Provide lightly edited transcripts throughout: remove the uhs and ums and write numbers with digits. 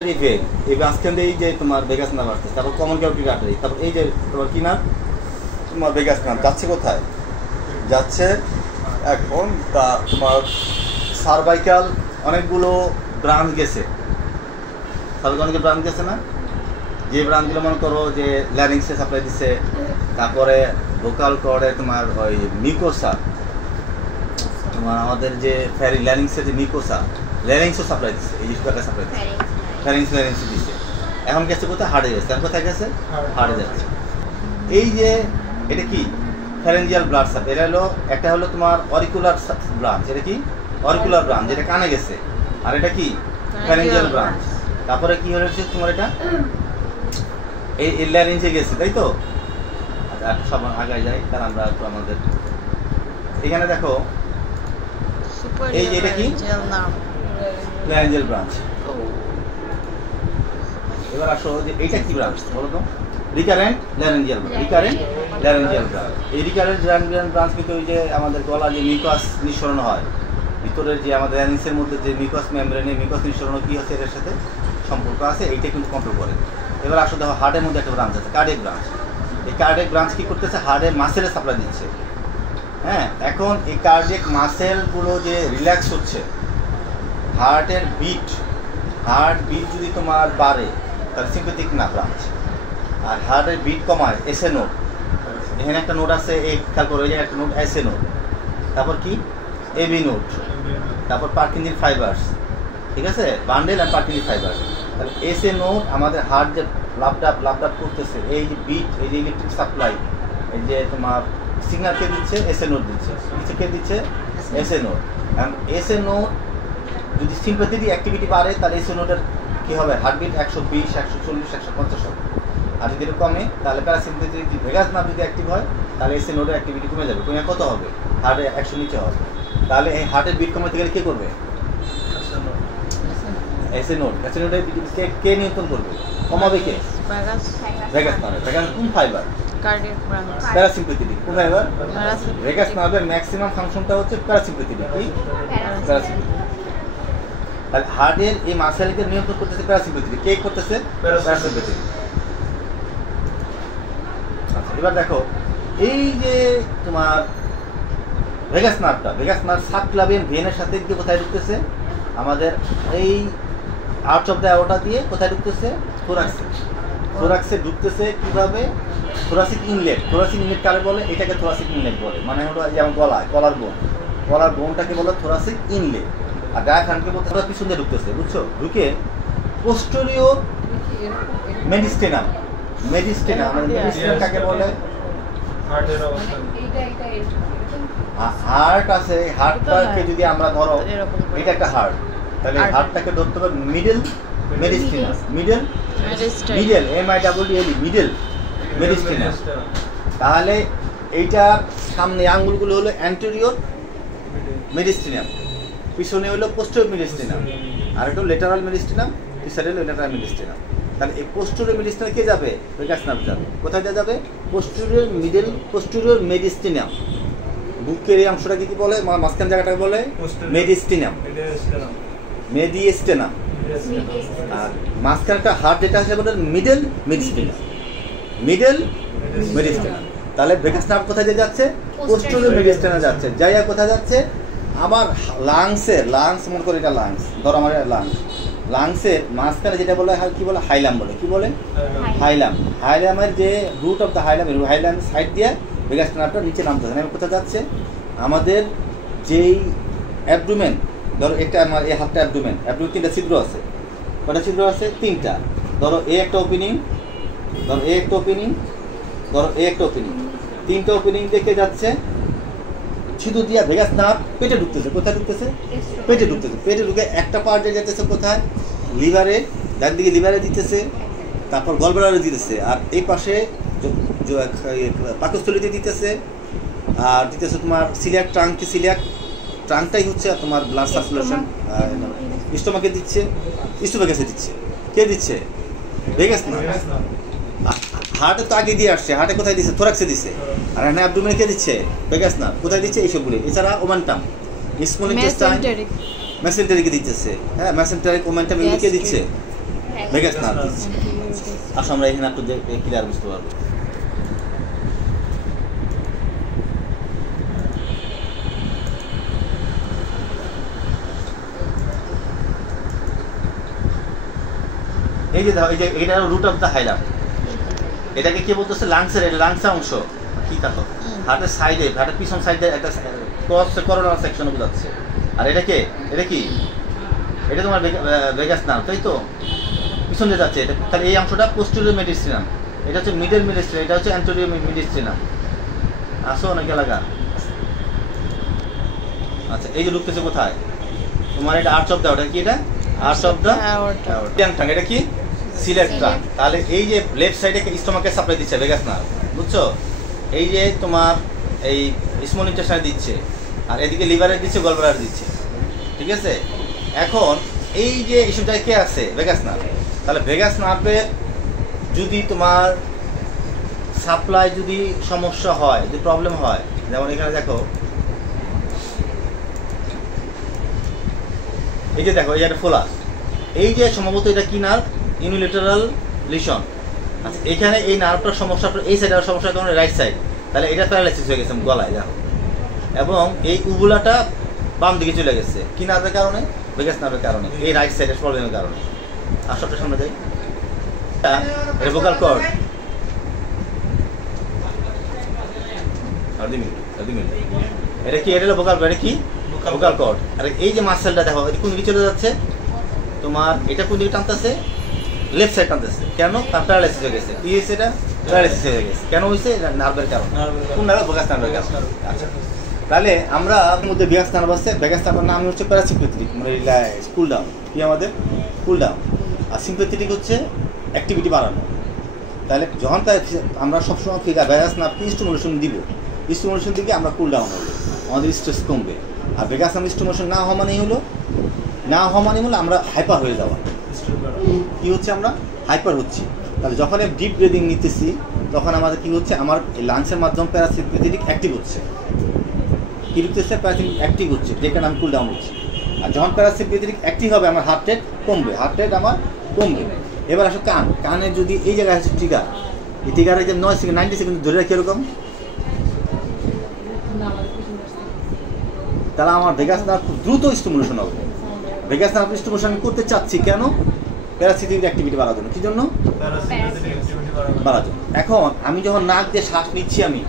এই মাঝখান দিয়ে এই যে তোমার ভেগাস নাম আসছে, তারপর কমন ক্যাভিটি আর্টারি, তারপর এই যে তোমার কি নাম তোমার ভেগাস নাম যাচ্ছে কোথায় যাচ্ছে এখন তা তোমার সার্ভাইকাল অনেকগুলো ব্রাঞ্চ গেছে, সার্ভাইকাল অনেক ব্রাঞ্চ গেছে না, যে ব্রাঞ্চগুলো মনে করো যে ল্যারিংসে সাপ্লাই দিচ্ছে, তারপরে ভোকাল কর্ডে তোমার ওই মিউকোসা, তোমার আমাদের যে ফ্যারি ল্যারিংসের যে মিউকোসা ল্যারিংসও সাপ্লাই দিচ্ছে, এই জায়গায় সাপ্লাই দিচ্ছে, ফ্যারিংস দিচ্ছে। এখন গেছে কোথায় হার্টে গেছে, এখন কোথায় গেছে হার্টে যাচ্ছে। এই যে এটা কি ফ্যারেঞ্জিয়াল ব্লাড সাপ্লাই, এটা হলো একটা হলো তোমার অরিকুলার ব্রাঞ্চ, এটা কি অরিকুলার ব্রাঞ্চ যেটা কানে গেছে, আর এটা কি ফ্যারেঞ্জিয়াল ব্রাঞ্চ। তারপরে কি হয়েছে তোমার এটা এই ল্যারিংসে গেছে, তাই তো। আচ্ছা সব আগায় যাই, কারণ আমরা একটু আমাদের এখানে দেখো এই যে এটা কি ল্যারিঞ্জিয়াল ব্রাঞ্চ। এবার আসো যে এইটা কি ব্রাঞ্চ বলো তো, recurrent laryngeal branch, recurrent laryngeal branch. এই রিকারেন্ট ল্যারিঞ্জিয়াল ব্রাঞ্চ কিন্তু ওই যে আমাদের গলা যে মিউকাস নিঃসরণ হয় ভিতরের যে আমাদের ল্যারিংসের মধ্যে যে মিউকাস মেমব্রেনে মিউকাস নিঃসরণ কি হচ্ছে এর সাথে সম্পর্ক আছে, এইটা কিন্তু কন্ট্রোল করে। এবার আসো দেখো হার্টের মধ্যে একটা ব্রাঞ্চ আছে কার্ডিয়াক ব্রাঞ্চ। এই কার্ডিয়াক ব্রাঞ্চ কি করতেছে হার্টের মাসেলে সাপ্লাই দিচ্ছে। হ্যাঁ, এখন এই কার্ডিয়াক মাসেলগুলো যে রিল্যাক্স হচ্ছে, হার্টের হার্ট বিট যদি তোমার বাড়ে তাহলে সিম্প্যাথিক না ব্রাঞ্চ, আর হার্টের বিট কমায় এসএ নোড। এখানে একটা নোড আছে, এই খেয়াল করো এই যে একটা নোড এসএ নোড, তারপর কি এবি নোড, তারপর পার্কিনসন ফাইবার্স, ঠিক আছে, বান্ডেল আর পার্কিনসন ফাইবার্স। তাহলে এসএ নোড আমাদের হার্ট যে লাভডাপ করতেছে, এই যে বিট, এই যে ইলেকট্রিক সাপ্লাই, এই যে তোমার সিগন্যাল কে দিচ্ছে এসএ নোড দিচ্ছে, কিছু কে দিচ্ছে এসএ নোড। কারণ এসএ নোড যদি সিম্প্যাথেটিক অ্যাক্টিভিটি বাড়ে তাহলে এসএ নোডের কী হবে হার্টবিট 120, 140, 150 হবে। আর যদি এটা কমে তাহলে প্যারাসিম্প্যাথেটিক ভেগাস নার্ভ যদি অ্যাক্টিভ হয় তাহলে এসএ নোডের অ্যাক্টিভিটি কমে যাবে, কমে কত হবে হার্টে 100 নিচে হবে। তাহলে এই হার্টের বিট কমাতে গেলে কে করবে এসএ নোড। এসএ নোডের কে নিয়ন্ত্রণ করবে, কমাবে কে ভেগাস নার্ভ। ভেগাস কোন ফাইবার প্যারাসিম্প্যাথেটিক, কোন ফাইবার ভেগাস নার্ভের ম্যাক্সিমাম ফাংশনটা হচ্ছে প্যারাসিম্প্যাথেটিক, কি প্যারাসিম্প্যাথেটিক। তাহলে হার্টের এই মাসেলকে নিয়ন্ত্রণ করতেছে প্যারাসিম্প্যাথেটিক, কে করতেছে প্যারাসিম্প্যাথেটিক। আচ্ছা এবার দেখো এই যে তোমার ভেগাস নার্ভ সাবক্লাভিয়ান ভেনের সাথে গিয়ে কোথায় ঢুকতেছে আমাদের এই আর্চ অফ দ্য অ্যাওর্টা দিয়ে কোথায় ঢুকতেছে থোরাক্সে ঢুকতেছে। কিভাবে থোরাসিক ইনলেট কারে বলে, এটাকে থোরাসিক ইনলেট বলে, মানে হলো যেমন গলায় কলার বোনটাকে বলে থোরাসিক ইনলেট, আর ডায়াফ্রামকে বলতে ওরা পিছন দিয়ে ঢুকতেছে, বুঝছো, ঢুকে পোস্টেরিয়র মেডিস্টেনাম কাকে বলে, হার্ট আছে, হার্টটাকে যদি আমরা ধরো এটা একটা হার্ট, তাহলে হার্টটাকে ধরতে হবে মিডল মেডিস্টেনাম, মিডল মিডল মেডিস্টেনাম। তাহলে এইটার সামনে আঙ্গুলগুলো হলো অ্যান্টেরিয়র মেডিস্টেনাম, পিছনে হলো পোস্টেরিয়র মেডিস্টেনাম, আর একটা লেটারাল মেডিস্টেনাম, পিছনে হলো লেটারাল মেডিস্টেনাম। তাহলে এই পোস্টেরিয়র মেডিস্টেনাম কে যাবে, ভেগাস নার্ভ যাবে, কোথায় যাবে পোস্টেরিয়র মেডিস্টেনাম। বুকের এই অংশটাকে কি বলে, মাঝখান জায়গাটাকে বলে মেডিস্টেনাম, আর মাঝখানটা হার্ট যেটা আছে বলে মিডল মেডিস্টেনাম। তাহলে ভেগাস নার্ভ কোথায় যাচ্ছে, পোস্টেরিয়র মেডিস্টেনাম যাচ্ছে, যাইয়া কোথায় যাচ্ছে আবার লাংস মনে করি এটা লাংস, ধরো আমার লাংসের মাঝখানে যেটা বলে কি বলে হাইলাম বলে, কি বলে হাইলামের যে root of the hilum side দিয়ে ভেগাস নার্ভটা নিচে নামতেছে, কোথায় যাচ্ছে আমাদের যেই অ্যাবডোমেন, ধরো এটা আমার এই হাতটা অ্যাবডোমেন 3টা ছিদ্র আছে, কটা ছিদ্র আছে 3টা, ধরো এ একটা ওপেনিং, ধরো এ একটা ওপেনিং, ধরো এ একটা ওপেনিং, 3টা ওপেনিং দেখে যাচ্ছে ছিদ্র দিয়া ভেগাস নার্ভ পেটে ঢুকতেছে, কোথায় ঢুকতেছে পেটে ঢুকে একটা পার্ট যেতেছে কোথায় লিভারে, ডান দিকে লিভারে দিতেছে, তারপর গলব্লাডারে দিতেছে, আর এই পাশে পাকস্থলীতে দিতেছে, আর দিতেছে তোমার সিলিয়াক ট্রাঙ্কটাই হচ্ছে তোমার ব্লাড সার্কুলেশন, স্টোমাকে দিচ্ছে, স্টোমাকে দিচ্ছে, কে দিচ্ছে ভেগাস নার্ভ। হার্টে তো আগে দিয়ে আসছে, হার্টে কোথায় দিচ্ছে থোরাক্সে দিচ্ছে, আর এখানে অ্যাবডোমেনে কে দিচ্ছে ভেগাস নার্ভ, কোথায় দিচ্ছে এইসবগুলো। এছাড়া ওমান্টাম স্মল ইন্টেস্টাইন মেসেন্টারিকে দিতেছে, হ্যাঁ মেসেন্টারিক ওমান্টাম এগুলো কে দিচ্ছে ভেগাস নার্ভ দিচ্ছি। আসলে আমরা এখানে একটু ক্লিয়ার বুঝতে পারবো। এই যে দেখো, এই যে এটা রুট অফ দ্য হাইলাম, এটাকে কি বলতেছে লাংসের, এটা লাংসের অংশ কি দেখো, হার্টের সাইডে, হার্টের পিছন সাইডে একটা ক্রস করোনার সেকশন বোঝাচ্ছে। আর এটা কে, এটা কি, এটা তোমার ভেগাস নার্ভ, তাই তো, পিছন দিয়ে যাচ্ছে এটা। তাহলে এই অংশটা পোস্টেরিয়র মেডিস্ট্রিনাম, এটা হচ্ছে মিডল মেডিস্ট্রিনাম, এটা হচ্ছে অ্যান্টেরিয়র মেডিস্ট্রিনাম। আসো নাকি লাগা? আচ্ছা, এই যে ঢুকতেছে কোথায় তোমার, এটা আর্চ অফ দ্য, ওটা কি, এটা আর্চ অফ দ্য ট্রাঙ্ক, এটা কি সিলেট ট্রাঙ্ক। তাহলে এই যে লেফট সাইডে স্টোমাকে সাপ্লাই দিচ্ছে ভেগাস নার্ভ, বুঝছো? এই যে তোমার এই স্মল ইন্টেস্টাইনে দিচ্ছে, আর এদিকে লিভারে দিচ্ছে, গলব্লাডারে দিচ্ছে, ঠিক আছে? এখন এই যে ইস্যুটায় কে আছে, ভেগাস নার্ভ। তাহলে ভেগাস নার্ভের যদি তোমার সাপ্লাই যদি সমস্যা হয়, যদি প্রবলেম হয়, যেমন এখানে দেখো, এই যে দেখো, এই যে একটা ফোলা, এই যে সম্ভবত এটা কি নার্ভ, ইউনিলেটারাল লিশন। আচ্ছা, এখানে এই নার্ভটার সমস্যা, এই সাইডের সমস্যার কারণে রাইট সাইড, তাহলে এটা প্যারালাইসিস হয়ে গেছে গলায় দেখো, এবং এই উবুলাটা বাম দিকে চলে গেছে কি নার্ভের কারণে, ভেগাস নার্ভের কারণে, এই রাইট সাইডের প্রবলেমের কারণে। আর সবটা সামনে যাই, ভোকাল কর্ড, এটা কি, এটা হলো ভোকাল, এটা কি ভোকাল কর্ড। আর এই যে মাসেলটা দেখো, এটা কোন দিকে চলে যাচ্ছে তোমার, এটা কোন দিকে টানতেছে, লেফট সাইড টানতেছে, কেন, তার প্যারালাইসিস হয়ে গেছে। কি হয়েছে, এটা প্যারালাইসিস হয়ে গেছে, কেন হয়েছে, নার্ভের কারণে, কোন নার্ভ, ভেগাস নার্ভের কারণে। আচ্ছা, তাহলে আমরা মধ্যে ভেগাস নার্ভ আছে, ভেগাস নার্ভের নাম হচ্ছে প্যারাসিম্প্যাথেটিক, মানে কুল ডাউন, কি আমাদের কুল ডাউন, আর সিম্প্যাথেটিক হচ্ছে অ্যাক্টিভিটি বাড়ানো। তাহলে যখন তাই আমরা সবসময় ভেগাস নার্ভকে স্টিমুলেশন দিব, স্টিমুলেশন দিকে আমরা কুল ডাউন হবে, আমাদের স্ট্রেস কমবে। আর ভেগাস নার্ভ স্টিমুলেশন না হওয়া মানেই হলো, না হওয়া মানে হলো আমরা হাইপার হয়ে যাওয়া। কি হচ্ছে, আমরা হাইপার হচ্ছি। তাহলে যখন ডিপ ব্রিদিং নিতেছি, তখন আমাদের কি হচ্ছে, আমার এই লাংসের মাধ্যমে প্যারাসিম্প্যাথেটিক অ্যাক্টিভ হচ্ছে, কি লিখতেছে, প্যারাসিম্প্যাথেটিক অ্যাক্টিভ হচ্ছে, যেখানে আমি কুল ডাউন হচ্ছি। আর যখন প্যারাসিম্প্যাথেটিক অ্যাক্টিভ হবে, আমার হার্ট রেট কমবে, হার্ট রেট আমার কমবে। এবার আসো কান, কানে যদি এই জায়গায় আছে ট্রিগার, এই ট্রিগারে যে 9 সেকেন্ড 90 সেকেন্ড ধরে রাখি এরকম, তাহলে আমার ভেগাস নার্ভ খুব দ্রুত স্টিমুলেশন হবে। ভেগাস নার্ভ স্টিমুলেশন করতে চাচ্ছি কেন, প্যারাসিম্প্যাথেটিক অ্যাক্টিভিটি বাড়ার জন্য। কি জন্য, বাড়ার জন্য। এখন আমি যখন নাক দিয়ে শ্বাস নিচ্ছি, আমি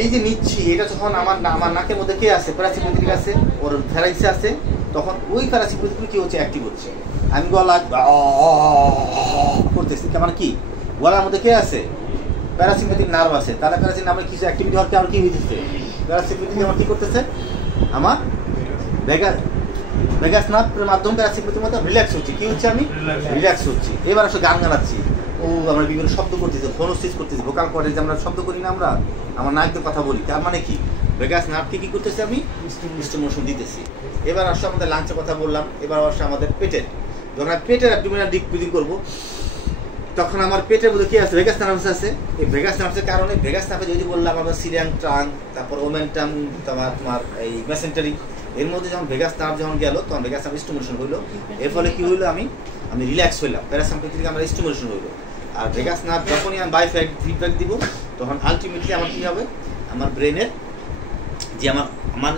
এই যে নিচ্ছি, এটা যখন আমার নাকের মধ্যে কে আছে, প্যারাসিম্প্যাথেটিক আছে, ওর ফ্যারাইসিস আছে, তখন ওই প্যারাসিম্প্যাথেটিক কি হচ্ছে, অ্যাক্টিভ হচ্ছে। আমি গলা করতেছি, কেমন কি, গলার মধ্যে কে আছে, প্যারাসিম্প্যাথেটিক নার্ভ আছে, তাহলে প্যারাসিম্প্যাথেটিক নার্ভের কিছু অ্যাক্টিভিটি হওয়ার কারণে কি হইতেছে, প্যারাসিম্প্যাথেটিক আমার কি করতেছে, আমার ভেগাস নার্ভের মাধ্যমে প্যারাসিম্প্যাথেটিক মধ্যে রিল্যাক্স হচ্ছে, কি হচ্ছে, আমি রিল্যাক্স হচ্ছি। এবার আসলে গান গানাচ্ছি, ও আমরা বিভিন্ন শব্দ করতেছি, ফোনোসিস করতেছি, ভোকাল কর্ডে যে আমরা শব্দ করি না, আমরা আমার নাকদের কথা বলি, তার মানে কি, ভেগাস নার্ভকে কি করতেছি, আমি স্টিমুলেশন দিতেছি। এবার আসলে আমাদের লাঞ্চের কথা বললাম, এবার আসলে আমাদের পেটের, যখন আমি পেটের অ্যাবডোমিনাল ডিপ ব্রিদিং করবো, তখন আমার পেটের মধ্যে কি আছে, ভেগাস নার্ভ আছে। এই ভেগাস নার্ভের কারণে, ভেগাস নার্ভে যদি বললাম আমরা সিলিয়াম ট্রাঙ্ক, তারপর ওমেন্টাম, তোমার এই মেসেন্টারি, এর মধ্যে যখন ভেগাস নার্ভ যখন গেল, তখন ভেগাস নার্ভ স্টিমুলেশন হইলো। এর ফলে কি হইলো, আমি রিল্যাক্স হইলাম, প্যারাসিম্প্যাথেটিক আমরা স্টিমুলেশন হইলো। আর ভেগাস নার্ভ যখনই আমি বাই ফিডব্যাক দিব, তখন আলটিমেটলি আমার কী হবে, আমার ব্রেনের যে আমার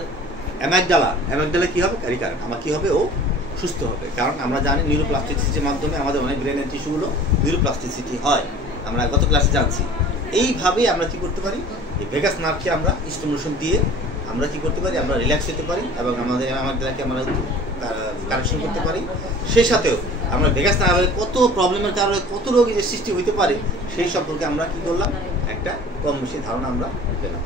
অ্যামাগডালা কী হবে, রিকারেন্ট, আমার কী হবে, ও সুস্থ হবে। কারণ আমরা জানি নিউরোপ্লাস্টিসিটির মাধ্যমে আমাদের অনেক ব্রেনের টিস্যুগুলো নিউরোপ্লাস্টিসিটি হয়, আমরা গত ক্লাসে জানছি। এইভাবেই আমরা কি করতে পারি, এই ভেগাস নার্ভকে আমরা স্টিমুলেশন দিয়ে আমরা কি করতে পারি, আমরা রিল্যাক্স হতে পারি, এবং আমাদের অ্যামাগডালাকে আমরা কারেকশন করতে পারি। সেই সাথেও আমরা ভেগাস নার্ভের কত প্রবলেমের কারণে কত রোগী যে সৃষ্টি হইতে পারে, সেই সম্পর্কে আমরা কি করলাম, একটা কম বেশি ধারণা আমরা পেলাম।